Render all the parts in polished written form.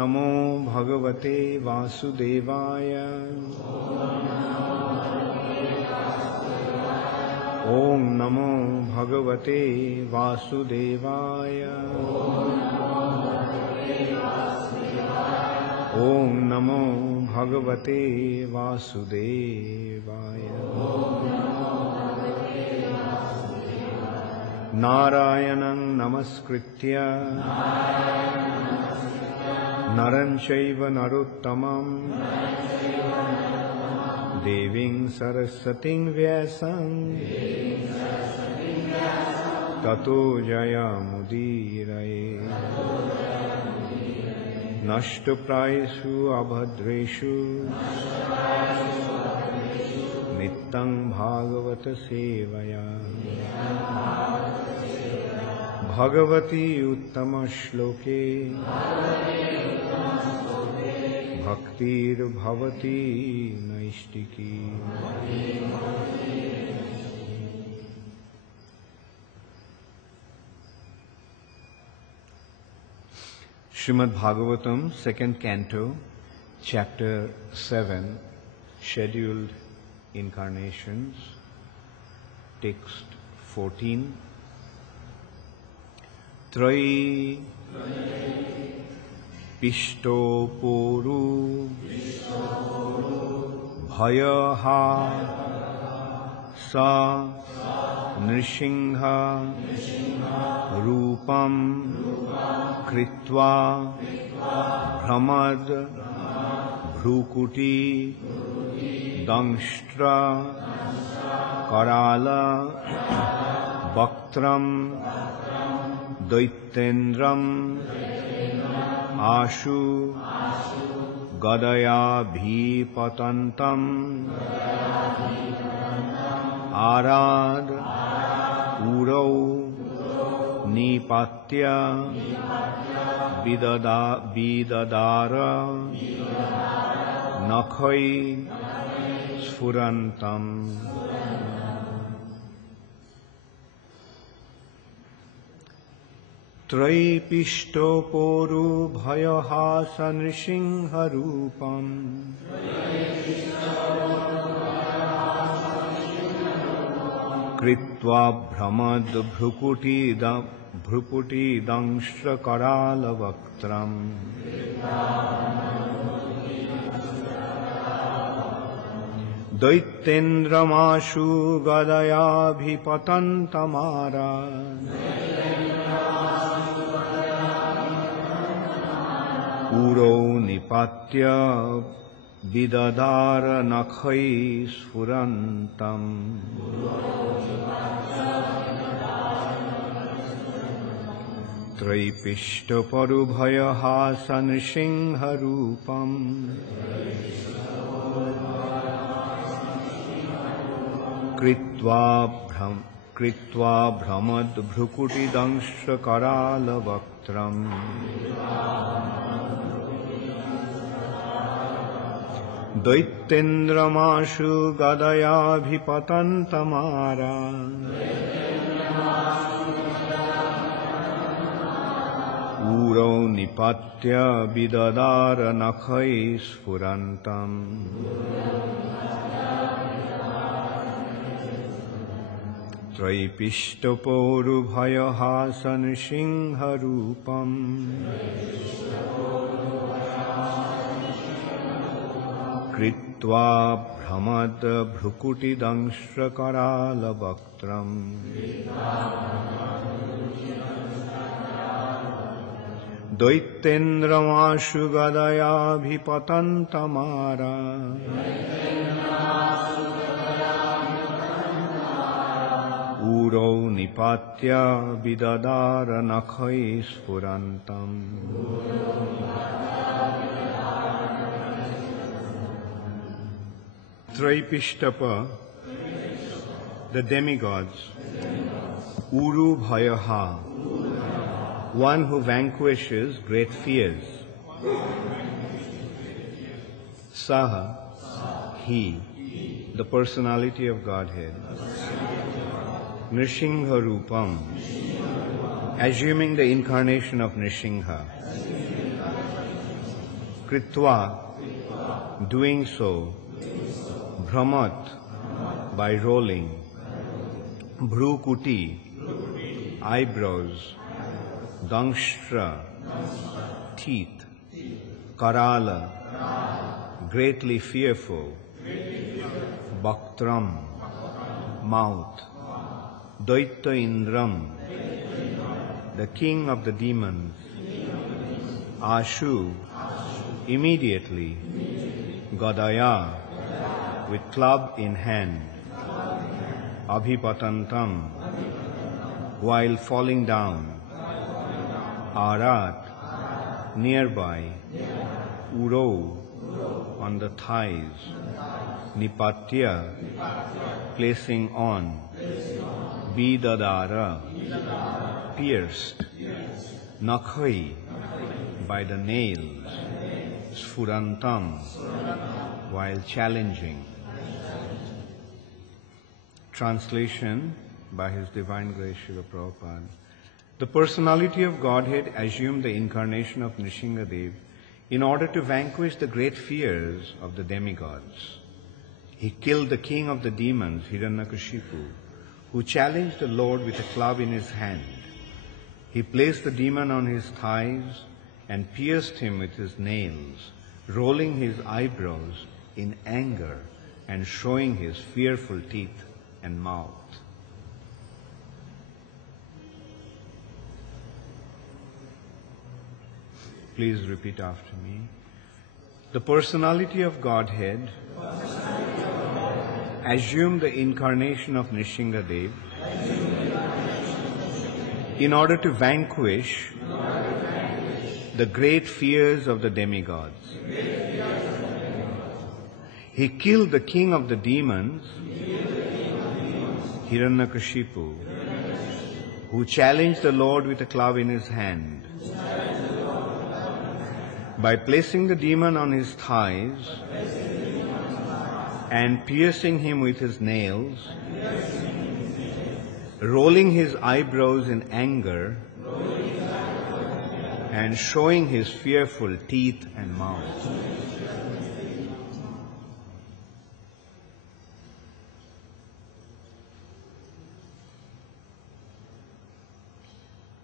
नमो भगवते वासुदेवाय। ओम नमो भगवते वासुदेवाय। ओम नमो भगवते वासुदेवाय। नारायणं नमस्कृत्य नरं चैव नरोत्तमं देवीं सरस्वतीं व्यासं ततो जयमुदीरये। नष्टप्रायेषु अभद्रेषु नित्यं भागवत सेवया भगवती उत्तम श्लोके भक्तिर्भवती नैष्टिकी। Srimad Bhagavatam, second canto, chapter 7, scheduled incarnations, text 14. Trayi Pishto Poru Bhayaha Sa Nrishingha Rupam Kritva Brahmad Bhrukuti Dangshtra Karala Bhaktram Daitendram Ashu Gadaya Bhipatantam Arad Urau Nipatya Vidadara Nakhai Sfurantam. Traipishto Poru Bhayahasa Nrishingha Rupam Kritva Brahmad Bhrukuti Dangshra Karala Vaktram Daitendramashu Gadaya Bhipatantamara Uro Nipatya Vidadara Nakhai Sfurantam. Traipishta Parubhayaha Nrishingha Rupam Kritva Brahmad Bhrukuti Dangshra Karala Vaktram Daitendramashu Gadaya Bhipatantamara Uro Nipatya Vidadara Nakhai Sfurantam. Traipishtoporu Bhayaha Nrishingha Rupam Kritva Brahmad Bhrukuti Dangshra Karala Bhaktram Daitendramashu Gadaya Bhipatantamara Uro Nipatya Vidadara Nakhai Sfurantam. Traipishtapa, the demigods. Uru Bhayaha, one who vanquishes great fears. Saha, he, the personality of Godhead. Nrishingha Rupam, assuming the incarnation of Nrishingha. Kritva, doing so. Bhramat, by rolling. Bhrukuti, eyebrows. Dangshtra, teeth. Karala, greatly fearful. Bhaktram, mouth. Daitya Indram, the king of the demons. Ashu, immediately. Gadaya, with club in hand. Abhipatantam, while falling down. Arat, nearby. Uro, on the thighs. Nipatya, placing on. Bidadara, pierced. Nakhai, by the nails. Sfurantam, while challenging. Translation by His Divine Grace Srila Prabhupada. The personality of Godhead assumed the incarnation of Nrsingadev in order to vanquish the great fears of the demigods. He killed the king of the demons, Hiranyakashipu, who challenged the Lord with a club in his hand. He placed the demon on his thighs and pierced him with his nails, rolling his eyebrows in anger and showing his fearful teeth and mouth. Please repeat after me. The personality of Godhead assumed the incarnation of Nrsingadev in order to vanquish the great fears of the demigods. He killed the king of the demons, Hiranyakashipu, who challenged the Lord with a club in his hand. By placing the demon on his thighs and piercing him with his nails, rolling his eyebrows in anger, and showing his fearful teeth and mouth.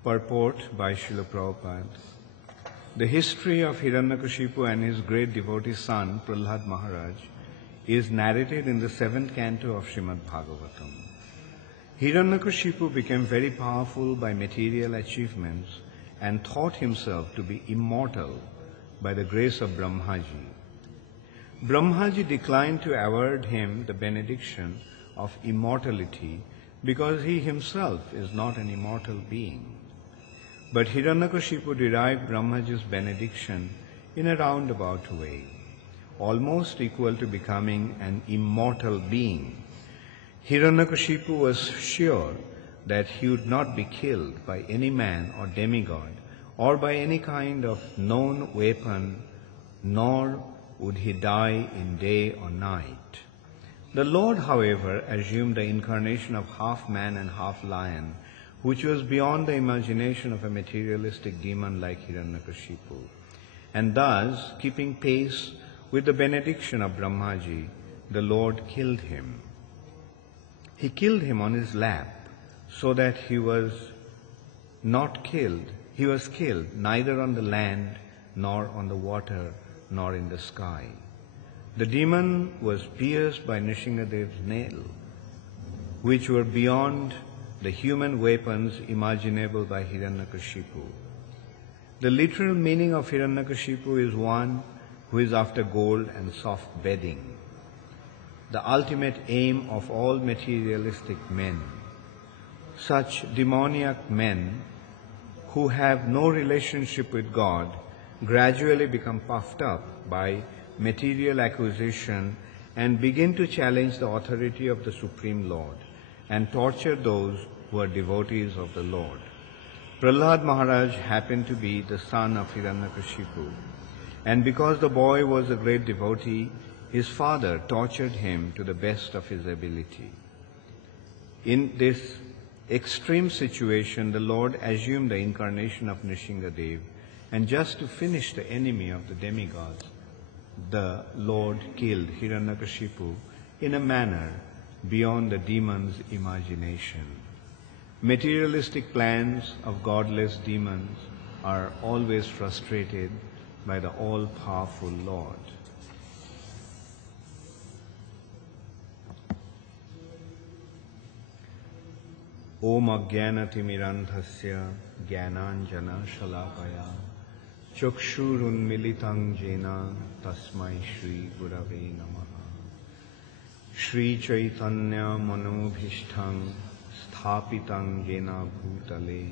Purport by Srila Prabhupada. The history of Hiranyakashipu and his great devotee son, Prahlad Maharaj, is narrated in the 7th canto of Srimad Bhagavatam. Hiranyakashipu became very powerful by material achievements and thought himself to be immortal by the grace of Brahmaji. Brahmaji declined to award him the benediction of immortality because he himself is not an immortal being. But Hiranyakashipu derived Brahmaji's benediction in a roundabout way, almost equal to becoming an immortal being. Hiranyakashipu was sure that he would not be killed by any man or demigod or by any kind of known weapon, nor would he die in day or night. The Lord, however, assumed the incarnation of half man and half lion, which was beyond the imagination of a materialistic demon like Hiranyakashipu, and thus, keeping pace with the benediction of Brahmaji, the Lord killed him. He killed him on his lap, so that he was killed neither on the land, nor on the water, nor in the sky. The demon was pierced by Nrsingadev's nail, which were beyond the human weapons imaginable by Hiranyakashipu. The literal meaning of Hiranyakashipu is one who is after gold and soft bedding, the ultimate aim of all materialistic men. Such demoniac men who have no relationship with God gradually become puffed up by material acquisition and begin to challenge the authority of the Supreme Lord and torture those who are devotees of the Lord. Prahlad Maharaj happened to be the son of Hiranyakashipu, and because the boy was a great devotee, his father tortured him to the best of his ability. In this extreme situation, the Lord assumed the incarnation of Nrsingadev And just to finish the enemy of the demigods, the Lord killed Hiranyakashipu in a manner beyond the demon's imagination. Materialistic plans of godless demons are always frustrated by the all-powerful Lord. Om Ajnanatimirandhasya Jnananjana Shalakaya Chakshurunmilitang Jena Tasmai Shri Gurave Namaha. Shri Chaitanya Manobhishthang Sthapitang Jena Bhutale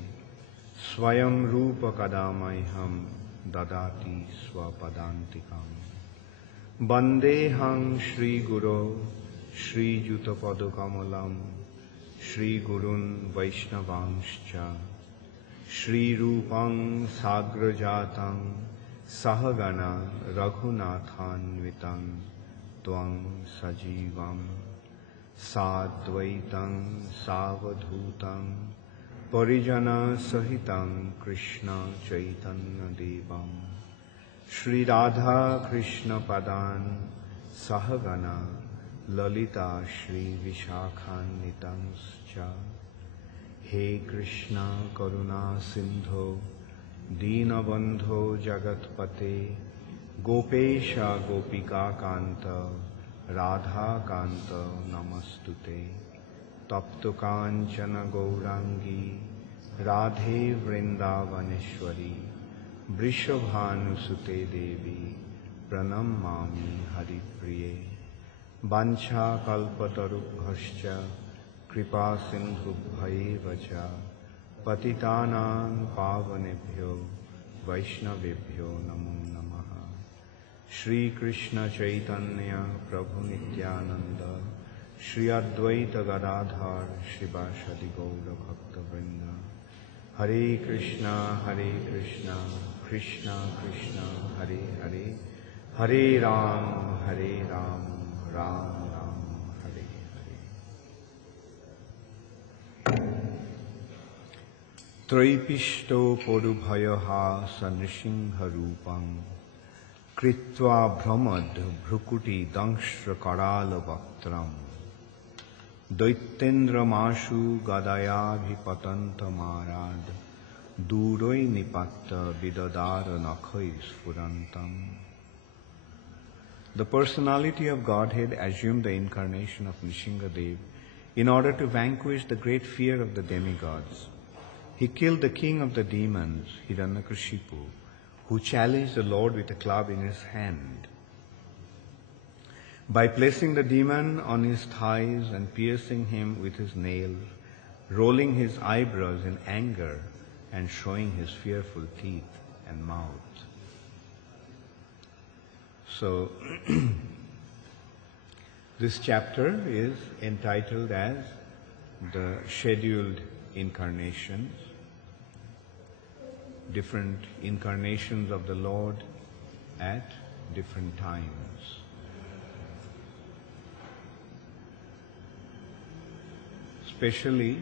Swayam Rupa Kadamaiham Dadati Swapadantikam. Bandehang Shri Guru Shri Jutapadukamalam Shri Gurun Vaishnavangscha Shri Rupang Sagrajatang Sahagana Raghunathanvitam Tvang Sajivam Sadvaitam Savadhutam Parijana Sahitam Krishna Chaitanya Devam Shri Radha Krishna Padan Sahagana Lalita Shri Vishakhanitanscha. He Krishna Karuna Sindho Deenabandho Jagatpate Gopesha Gopika Kanta Radha Kanta Namastute Taptu Kanchana Gaurangi Radhe Vrindavaneshwari Vrishabhanusute Devi Pranamami Haripriye Bancha Kalpatarubhascha Kripa Sindhubhaiva cha Patitanang Pavanebhyo Vaishnavebhyo Namo Namaha. Shri Krishna Chaitanya Prabhu Nityananda Shri Advaita Gadadhar Shivashadi Gaura Bhakta Vrinda. Hare Krishna Krishna Krishna Hare Hare Hare Ram Ram Ram Hare Hare. Traipishto Podubhayaha Sanrishinha Rupam Kritva Brahmad Bhrukuti Dangshra Karala Bhaktram Daitendra Mashu Gadayabhipatanta Marad Duroi Nipatta Vidadara Nakhai Sfurantam. The personality of Godhead assumed the incarnation of Nrsingadev in order to vanquish the great fear of the demigods. He killed the king of the demons, Hiranyakashipu, who challenged the Lord with a club in his hand. By placing the demon on his thighs and piercing him with his nails, rolling his eyebrows in anger and showing his fearful teeth and mouth. So, this chapter is entitled as the Scheduled Incarnations, different incarnations of the Lord at different times. Especially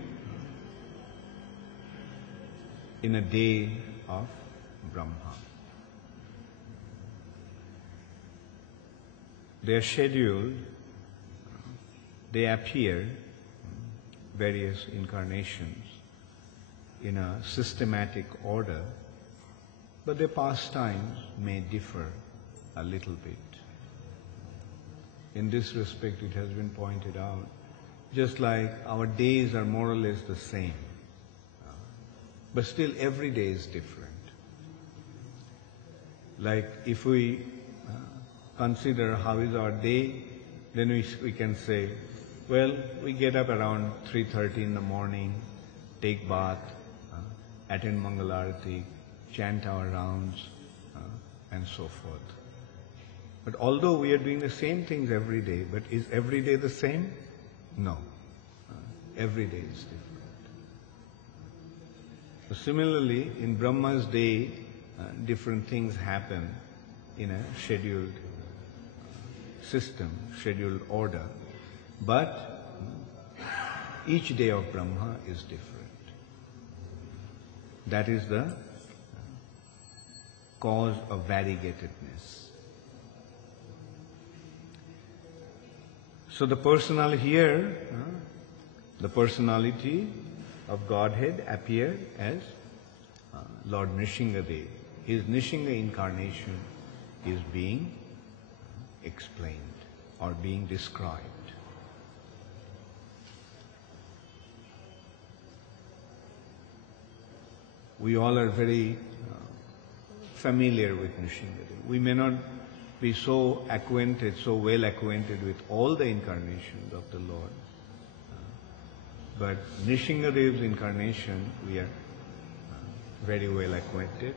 in a day of Brahma. They are scheduled, they appear, various incarnations, in a systematic order, but their pastimes may differ a little bit. In this respect, it has been pointed out, just like our days are more or less the same, but still every day is different. Like if we consider how is our day, then we can say, well, we get up around 3:30 in the morning, take bath, attend Mangalarati, chant our rounds, and so forth. But although we are doing the same things every day, but is every day the same? No. Every day is different. So similarly, in Brahma's day, different things happen in a scheduled system, scheduled order, but each day of Brahma is different. That is the cause of variegatedness. So the personality of Godhead appeared as Lord Nrsingadev. His Nrsinga incarnation is being explained or being described. We all are very familiar with Nrsingadev. We may not be so well acquainted with all the incarnations of the Lord. But Nrsingadev's incarnation, we are very well acquainted.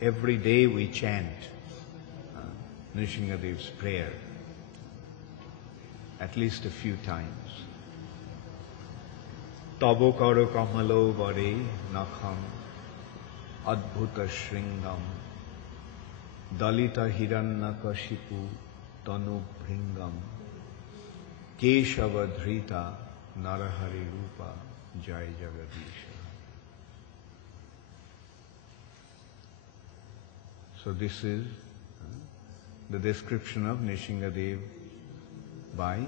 Every day we chant Nrsingadev's prayer at least a few times. Tabo karo kamalo vare nakham adbhuta shringam dalita hiranyakashipu tanu bhringam keshavadhrita narahari rupa jai jagadisha. So this is the description of Nrsingadev by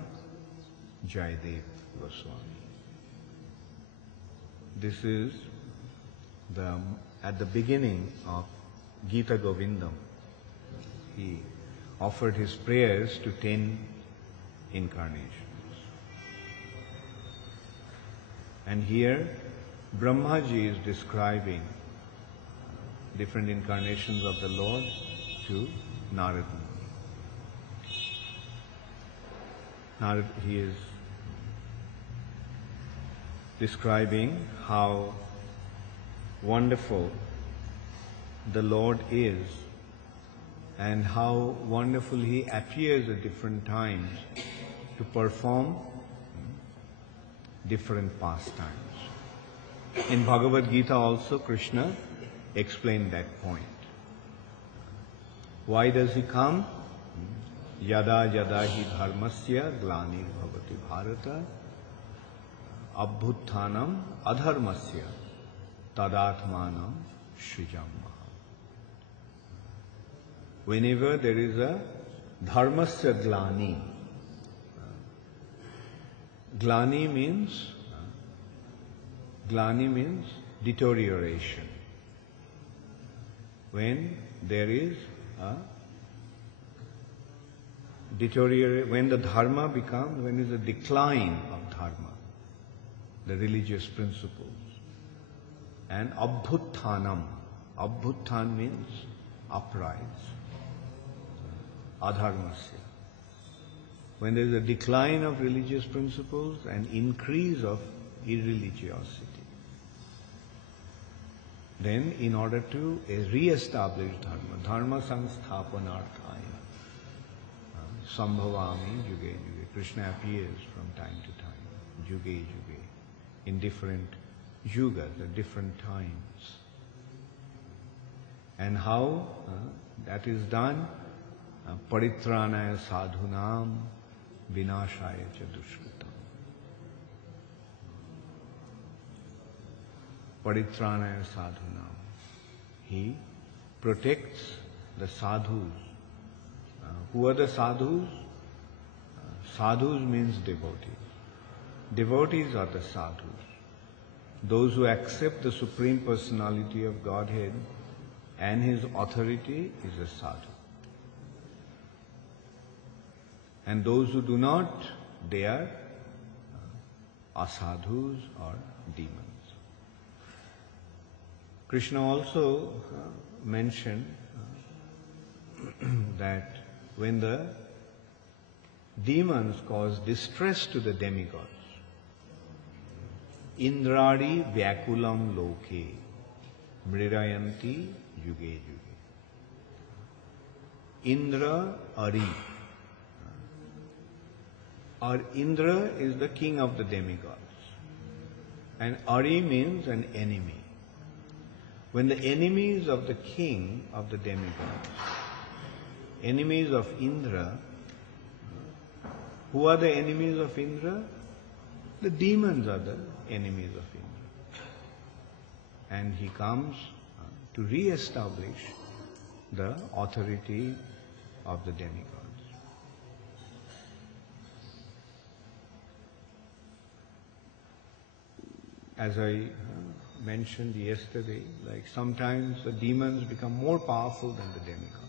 Jayadev Goswami. This is at the beginning of Gita Govindam. He offered his prayers to 10 incarnations. And here Brahmaji is describing different incarnations of the Lord to Narad Muni. Narad, he is describing how wonderful the Lord is and how wonderful He appears at different times to perform different pastimes. In Bhagavad Gita also Krishna explained that point. Why does He come? Yada yada hi dharmasya glani bhavati bharata abhuttanam adharmasya tadatmanam srijam. Whenever there is a dharmasya glani, glani means deterioration. When there is a when the dharma becomes, when there is a decline of dharma, the religious principles. And abhuttanam, abhuttan means uprise, adharmasya. When there is a decline of religious principles and increase of irreligiosity, then in order to re-establish dharma samsthapanarthaya, sambhavami yuge yuge, Krishna appears from time to time, yuge yuge, in different yugas, at different times. And how that is done? Paritranaya sadhunam vinashaya cha dushkritam. Paritranaya sadhunam. He protects the sadhus. Who are the sadhus? Sadhus means devotees. Devotees are the sadhus. Those who accept the Supreme Personality of Godhead and His authority is a sadhu. And those who do not, they are asadhus or demons. Krishna also mentioned that when the demons cause distress to the demigods, Indradi Vyakulam Loke Mrirayanti Yuge Yuge. Indra Ari. Or Indra is the king of the demigods. And Ari means an enemy. When the enemies of the king of the demigods, enemies of Indra, who are the enemies of Indra? The demons are the enemies of Indra. And he comes to re-establish the authority of the demigods. As I mentioned yesterday, like sometimes the demons become more powerful than the demigods.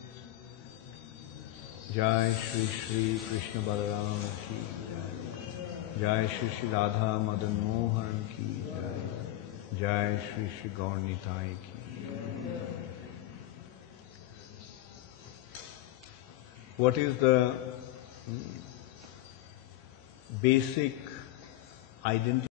Jai Shri Shri Krishna Balaram ki Jai. Jai Shri Shri Radha Madan Mohan ki Jai. Jai Shri Shri Gaur Nitai ki. What is the basic identity